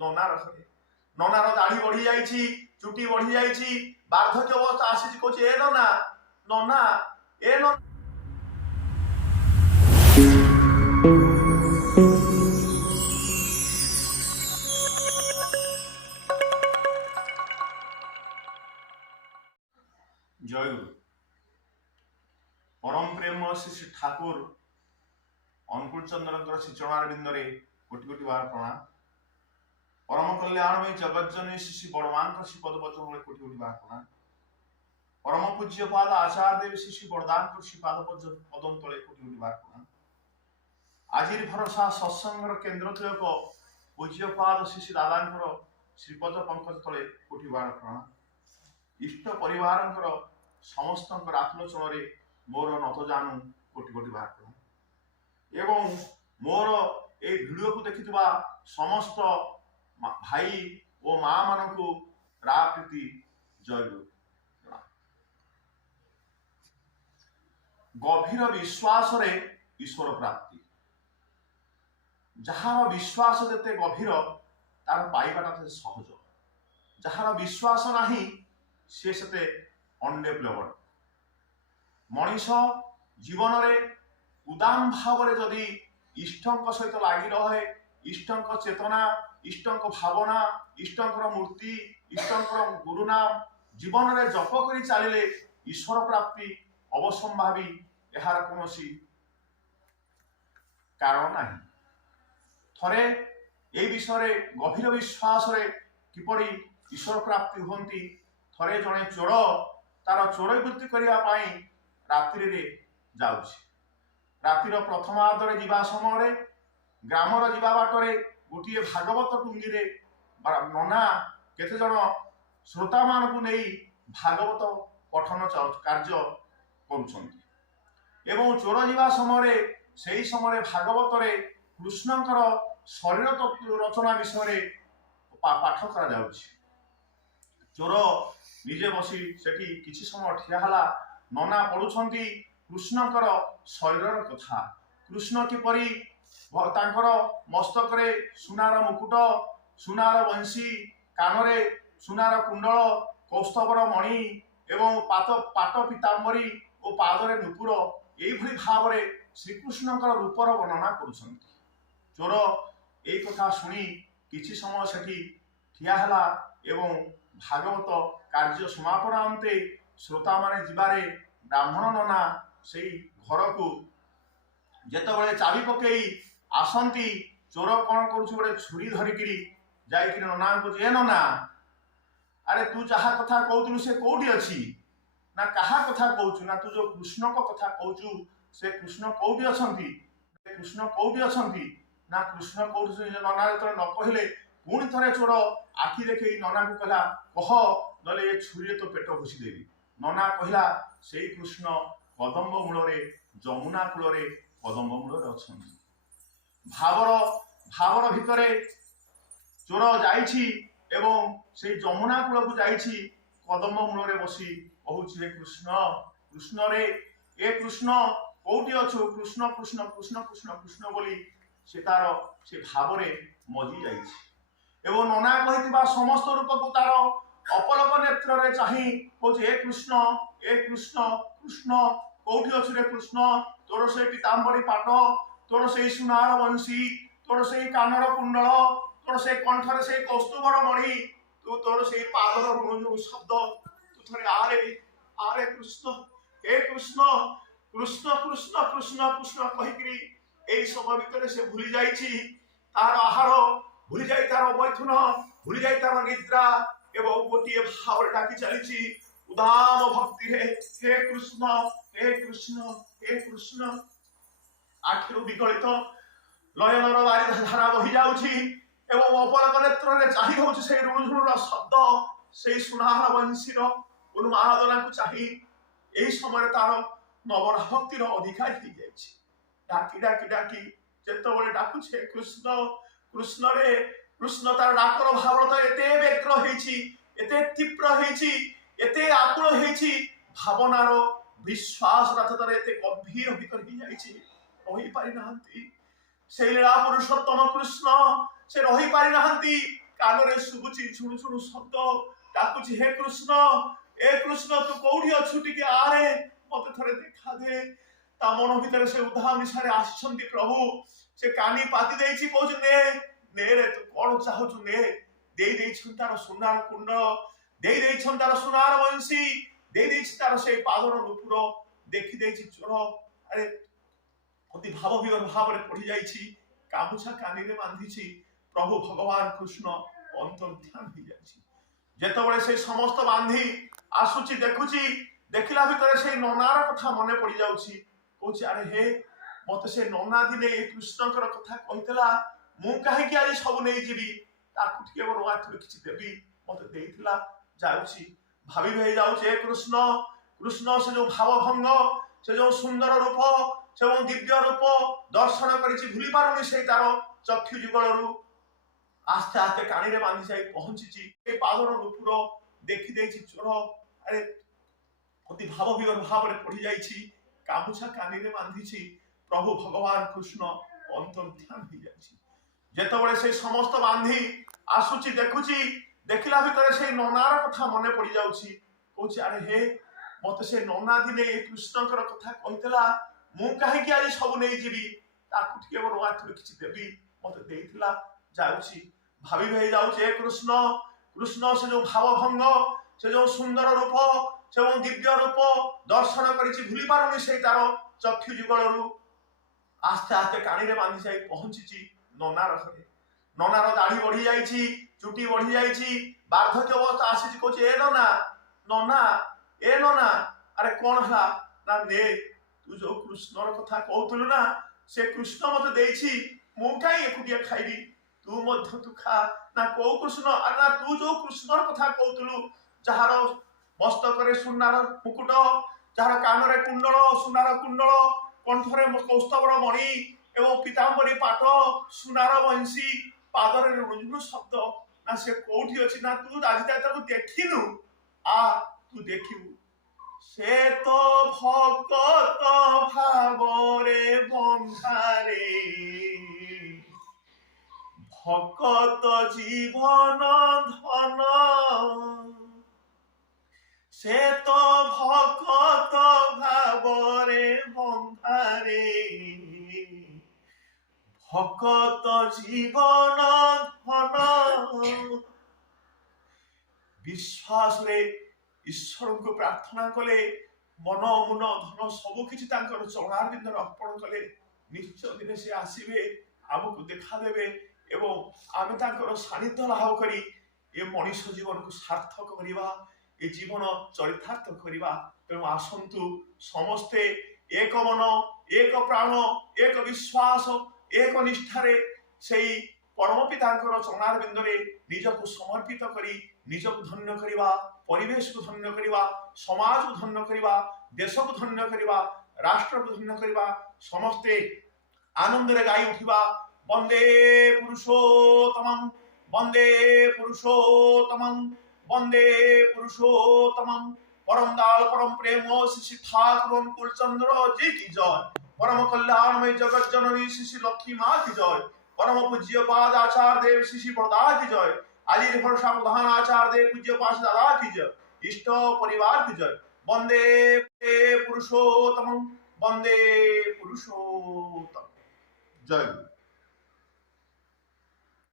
ନନାର ଘରେ। ନନାର ଦାଢି ବଢି ଯାଇଛି, ଚୁଟି ବଢି ଯାଇଛି, ବାର୍ଦ୍ଧକ୍ୟ ଅବସ୍ଥା ଆସିଛି, କହୁଛି ଏ ନନା ନନା ଏ ନନା। ଜୟ ଗୁରୁ। परम प्रेम श्री श्री ठाकुर अनुकूल चंद्र श्री चरणार बिंदरे कोटि कोटि बार प्रणाम। परम कल्याणमयी जगज्जननी श्री श्री बड़मान श्री पदवचन कोटि कोटि बार प्रणाम। परम पूज्य पाद आचार्य देव श्री श्री बरदान श्री पाद पदम तले कोटि कोटि बार प्रणाम। आज भरोसा सत्संगर केन्द्र तिलक पूज्य पाद श्री श्री दादा श्रीपद पंकज तले कोटि बार प्रणाम। इष्ट परिवार समस्त आत्मचरण मोर नत जानू कोटि कोटि बार प्रणाम। एवं मोर ए वीडियो को देखि समस्त भाई और माँ मान को प्रीति जय गुरु। गभीर विश्वास रे ईश्वर प्राप्ति। जहार विश्वास जेते गभीर तार पाइबाटा सहज। जहार विश्वास नाही से सेते अनडेभलप्ड। मनीष जीवन रे उदान भाव रे जदि इष्टंक सहित लागी रहे, इष्टंक चेतना, इष्टंक भावना, इष्टंकर मूर्ति, इष्टंकर गुरु नाम जीवन रे जप करी चलिले ईश्वर प्राप्ति अवसंभावी। यार कौनसी कारण नहीं। थरे ए विषय गभीर विश्वास रे किपरि ईश्वर प्राप्ति होती। थरे जड़े चोर तार चोर वृत्ति करने रात्रि रे जाउछि। रातिर प्रथमार्धरे जीवा समय ग्रामर जीवा बाटरे गोटे भागवत टुंगी रे नना केते जन श्रोता मान को नहीं भागवत पठन कार्य करुछंती। एवं चोर जीवा समय सही समय भागवत रे कृष्णकर शरीर तत्व रचना विषय पाठ करा जाउछि। चोर निजे बसी सेठी किछि समय ठिया हला। नना पढ़ुछंती कृष्णकर शरीर कथा। कृष्ण किपरि तांकर मस्तक रे सुनार मुकुट, सुनार बंशी, कानरे सुनार कुंडल, कौस्तवर मणि एवं पाट पीतांबरी और पादरे नुपुर एई भली भाव रे श्रीकृष्णकर रूपर वर्णना करुछंती। चोर एई कथा सुनी किछि समय सेठी ठिया हला एवं भागवत कार्य समापन अंते श्रोता माने जीवारे ब्राह्मण नना से घर को जेतबेले चाबी पकई आसंती। चोर कौन करुछु बड़े छुरी धरिकी जाइकिरी नना को जे नना अरे तू जहा कथा कहतु से कोठी अछि ना कहा कथा कहूचु ना तू जो कृष्ण को कथा कहूचु से कृष्ण कोठी अछंती। कृष्ण कोठी अछंती ना कृष्ण कोठी नना जतरे न कहले पुणी थरे चोर आखि देखई नना को कहला कह नले ये छुरी तो पेट घुसी देवी। नना कहला से कृष्ण कदम्ब मूल जमुना कूल कदम्ब मूल अच्छा। भावर भितर चोर जाइछि एवं से जमुना कूल को जाइछि कदम्ब मूल बसी कहूछि हे कृष्ण कृष्ण रे ए कृष्ण कोठी अछु कृष्ण कृष्ण कृष्ण कृष्ण कृष्ण बोली से तार से भाव मजी जाइछि। एवं नना कहिथिबा समस्त रूप को तार अपलक नेत्र रे चाहि कहूछि हे कृष्ण कृष्ण कोठी अछि रे कृष्ण तोर से पीतांबरी पाट, तोर से सुनार वंशी, तोर से कानर कुंडल, तोर से कंठर से कौस्तुभर मणि, तू तोर से पादर गुंजु शब्द तू थरे आरे कृष्ण हे कृष्ण कृष्ण कृष्ण कृष्ण कृष्ण कहिकरी एई समय भितर से भूली जाइछि तार आहार, भूली जाई तार मैथुन, भूली जाई तार निद्रा एवं गोटे भाव डाकी चली उदाम भक्ति रे हे कृष्ण हे कृष्ण हे कृष्ण। आखिरु विगलित लयनर बारी धारा बही जाउछि एवं अपलक नेत्र रे चाहि होछि से रुणुझुणुर शब्द, से सुनार वंशीर उन्मादना को चाहि एई समय तार नवरा भक्तिर अधिकारी हो जाइछि। डाकी डाकी डाकी जेतबेले डाकुछि कृष्ण कृष्ण रे कृष्ण तार डाकर भाव तो एते व्यग्र होइछि, एते तीव्र होइछि, एते आकुल होइछि, भावनार विश्वास रातरे एते गंभीर भीतर हो जाइछि रही पारि नाहंती। से लीला पुरुषोत्तम कृष्ण से रही पारि नाहंती କାନରେ ଶୁଭୁଛି ଛୁଣୁ ଛୁଣୁ ଶବ୍ଦ ଡାକୁଛି, ହେ କୃଷ୍ଣ, ଏ କୃଷ୍ଣ ତୁ କୋଉଠି ଅଛୁ, ଟିକେ ଆରେ ମତେ ଥରେ ଦେଖା ଦେ। ତା ମନ ଭିତରେ ସେ ଉଦ୍ଧାର ନିଶାରେ ଆସିଛନ୍ତି ପ୍ରଭୁ। ସେ କାନି ପାତି ଦେଇଛି, କହୁଛି ନେ ନେ ରେ, ତୁ କଣ ଚାହୁଁଛୁ ନେ। ଦେଇ ଦେଇଛନ୍ତି ତାର ସୁନାର କୁଣ୍ଡ, ଦେଇ ଦେଇଛନ୍ତି ତାର ସୁନାର ବଂଶୀ, ଦେଇ ଦେଇଛି ତାର ସେଇ ପାଦର ନୂପୁର, ଦେଖି ଦେଇଛି ଚୋର। ଆରେ ଅତି ଭାବ ବିହର ଭାବରେ ପଡି ଯାଇଛି, ଗାମୁଛା କାନିରେ ବାନ୍ଧିଛି। ପ୍ରଭୁ ଭଗବାନ କୃଷ୍ଣ ଅନ୍ତର୍ଧ୍ୟାନ ହେଇଯାଇଛି। ଯେତେବେଳେ ସେ ସମସ୍ତ ବାନ୍ଧି ଆସୁଛି, ଦେଖୁଛି, ଦେଖିଲା ଭିତରେ ସେଇ ନନାର କଥା ମନେ ପଡି ଯାଉଛି। କହୁଛି ଆରେ ହେ, ମତେ ସେ ନନା ଦିନେ ଏ କୃଷ୍ଣଙ୍କର କଥା କହିଥିଲା, ମୁଁ କାହିଁକି ଆଜି ସବୁ ନେଇଯିବି, ତାକୁ ଟିକେ ମୋର ଆଖିରେ କିଛି ଦେବି, ମତେ ଦେଇଥିଲା, ଯାଉଛି। ଭାବି ହେଇଯାଉଛି ଏ କୃଷ୍ଣ, କୃଷ୍ଣ ସେ ଯୋଉ ଭାବଭଙ୍ଗ, ସେ ଯୋଉ ସୁନ୍ଦର ରୂପ, ସେ ଯୋଉ ଦିବ୍ୟ ରୂପ ଦର୍ଶନ କରିଛି, ଭୁଲି ପାରୁନି ସେଇ ତାର ଚକ୍ଷୁ ଯୁଗଳରୁ। ଆସ୍ତେ ଆସ୍ତେ କାନିରେ ବାନ୍ଧି ଯାଇ ପହଞ୍ଚିଛି, ଏ ପାଦର ନୂପୁର ଦେଖି ଦେଇଛି ଚୋର। ଆରେ ଅତି ଭାବ ବିହର ଭାବରେ ପଡି ଯାଇଛି, ଗାମୁଛା କାନିରେ ବାନ୍ଧିଛି। ପ୍ରଭୁ ଭଗବାନ କୃଷ୍ଣ ଅନ୍ତର୍ଧ୍ୟାନ ହେଇଯାଇଛି। ଯେତେବେଳେ ସେ ସମସ୍ତ ବାନ୍ଧି ଆସୁଛି, ଦେଖୁଛି, ଦେଖିଲା ଭିତରେ ସେଇ ନନାର କଥା ମନେ ପଡି ଯାଉଛି। କହୁଛି ଆରେ ହେ, ମତେ ସେ ନନା ଦିନେ ଏ କୃଷ୍ଣଙ୍କର କଥା କହିଥିଲା, ମୁଁ କାହିଁକି ଆଜି ସବୁ ନେଇଯିବି, ତାକୁ ଟିକେ ମୋର ଆଖିରେ କିଛି ଦେବି, ମତେ ଦେଇଥିଲା, ଯାଉଛି। ଭାବି ହେଇଯାଉଛି ଏ କୃଷ୍ଣ, କୃଷ୍ଣ ସେ ଯୋଉ ଭାବଭଙ୍ଗ, ସେ ଯୋଉ ସୁନ୍ଦର ରୂପ, ସେ ଯୋଉ ଦିବ୍ୟ ରୂପ ଦର୍ଶନ କରିଛି, ଭୁଲି ପାରୁନି ସେଇ ତାର ଚକ୍ଷୁ ଯୁଗଳରୁ। ଆସ୍ତେ ଆସ୍ତେ କାନିରେ ବାନ୍ଧି ଯାଇ ପହଞ୍ଚିଛି ନନାର ଘରେ। ନନାର ଦାଢି ବଢି ଯାଇଛି, ଚୁଟି ବଢି ଯାଇଛି, ବାର୍ଦ୍ଧକ୍ୟ ଅବସ୍ଥା ଆସିଛି। କହୁଛି ଏ ନନା, ନନା, ଏ ନନା, ଆରେ କଣ ହେଲା ନା, ନେ, ତୁ ଯୋଉ କୃଷ୍ଣର କଥା କହୁଥିଲୁ ନା, ସେ କୃଷ୍ଣ ମତେ ଦେଇଛି, ମୁଁ କାହିଁ ଏକୁଟିଆ ଖାଇବି, ତୁ ମଧ୍ୟ ତୁ ଖା। ନା କୋଉ କୃଷ୍ଣ? ଆରେ ନା, ତୁ ଯୋଉ କୃଷ୍ଣର କଥା କହୁଥିଲୁ, ଯାହାର ମସ୍ତକରେ ସୁନାର ମୁକୁଟ, ଯାହାର କାନରେ କୁଣ୍ଡଳ, ସୁନାର କୁଣ୍ଡଳ, କଣ୍ଠରେ କୌସ୍ତବର ମଣି ଏବଂ ପୀତାମ୍ବରୀ ପାଟ, ସୁନାର ବଂଶୀ, ପାଦରେ ରୁଣୁଝୁଣୁ ଶବ୍ଦ, ନା ସେ କୋଉଠି ଅଛି? ନା ତୁ ଆଜି ଯାଏ ତାକୁ ଦେଖିନୁ, ଆ ତୁ ଦେଖିବୁ। ସେ ତ ଭକତ ଭାବରେ ବନ୍ଧାରେ, ଭକତ ଜୀବନ ଧନ। ସେ ତ ଭକତ ଭାବରେ ବନ୍ଧାରେ, ভকত জীবন ধন। ବିଶ୍ୱାସରେ ଈଶ୍ୱରଙ୍କୁ ପ୍ରାର୍ଥନା କଲେ, ମନ ମୁନ ଧନ ସବୁକିଛି ତାଙ୍କର ଚରଣାରବିନ୍ଦରେ ଅର୍ପଣ କଲେ, ନିଶ୍ଚୟ ଦିନେ ସେ ଆସିବେ, ଆମକୁ ଦେଖାଦେବେ ଏବଂ ଆମେ ତାଙ୍କର ସାନ୍ନିଧ୍ୟ ଲାଭ କରି ଏ ମଣିଷ ଜୀବନକୁ ସାର୍ଥକ କରିବା, ଏ ଜୀବନ ଚରିତାର୍ଥ କରିବା। ତେଣୁ ଆସନ୍ତୁ ସମସ୍ତେ ଏକ ମନ, ଏକ ପ୍ରାଣ, ଏକ ବିଶ୍ୱାସ, ଏକ ନିଷ୍ଠାରେ ସେଇ ପରମ ପିତାଙ୍କର ଚରଣାରବିନ୍ଦରେ ନିଜକୁ ସମର୍ପିତ କରି ନିଜକୁ ଧନ୍ୟ କରିବା, ପରିବେଶକୁ ଧନ୍ୟ କରିବା, ସମାଜକୁ ଧନ୍ୟ କରିବା, ଦେଶକୁ ଧନ୍ୟ କରିବା, ରାଷ୍ଟ୍ରକୁ ଧନ୍ୟ କରିବା। ସମସ୍ତେ ଆନନ୍ଦରେ ଗାଇ ଉଠିବା, ବନ୍ଦେ ପୁରୁଷୋତ୍ତମଂ, ବନ୍ଦେ পুরুষোত্তমং, বন্দে পুরুষোত্তমং। परम दाल परम प्रेम श्री ठाकुर कुलचंद्र जी की जय। परम कल्याणमय जगत जननी श्री लक्ष्मी माँ की जय। परम पूज्य पाद आचार्य देव श्री बरदा की जय। आदि भरोसा प्रधान आचार्य देव पूज्य पाश दादा की जय। इष्ट परिवार की जय। वंदे पुरुषोत्तम, वंदे पुरुषोत्तम। जय।